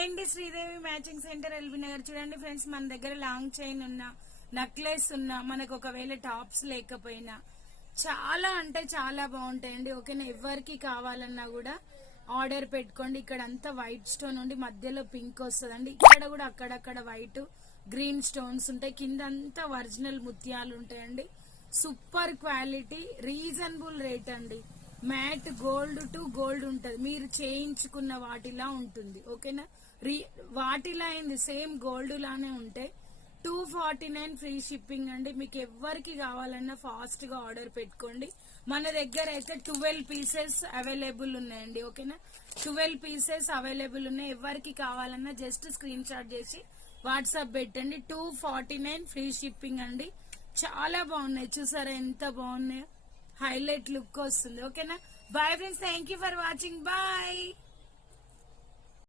Hi అండి, Sridevi matching centre LB Nagar. చూడండి friends, మన దగ్గర లాంగ్ చైన్ ఉన్న, నెక్లెస్ ఉన్న, మనకు ఒకవేళ టాప్స్ లేకపోయినా చాలా అంటే చాలా బాగుంటాయండి. ఓకేనా, ఎవరికి కావాలన్నా కూడా ఆర్డర్ పెట్టుకోండి. ఇక్కడ అంతా వైట్ స్టోన్ ఉండి మధ్యలో పింక్ వస్తుందండి. ఇక్కడ కూడా అక్కడక్కడ వైట్ గ్రీన్ స్టోన్స్ ఉంటాయి. కింద అంతా ఒరిజినల్ ముత్యాలు ఉంటాయండి. సూపర్ క్వాలిటీ, రీజనబుల్ రేట్ అండి. మ్యాట్ గోల్డ్ టు గోల్డ్ ఉంటది, మీరు చేయించుకున్న వాటిలా ఉంటుంది. ఓకేనా, వాటిలా అయింది సేమ్ గోల్డ్ లానే ఉంటాయి. 249 ఫ్రీ షిప్పింగ్ అండి. మీకు ఎవరికి కావాలన్నా ఫాస్ట్ గా ఆర్డర్ పెట్టుకోండి. మన దగ్గర అయితే 12 పీసెస్ అవైలబుల్ ఉన్నాయండి. ఓకేనా, 12 పీసెస్ అవైలబుల్ ఉన్నాయి. ఎవరికి కావాలన్నా జస్ట్ స్క్రీన్ షాట్ చేసి వాట్సాప్ పెట్టండి. 249 ఫ్రీ షిప్పింగ్ అండి. చాలా బాగున్నాయి, చూసారా ఎంత బాగున్నాయో, హైలైట్ లుక్ వస్తుంది. ఓకేనా, bye friends, thank you for watching, bye.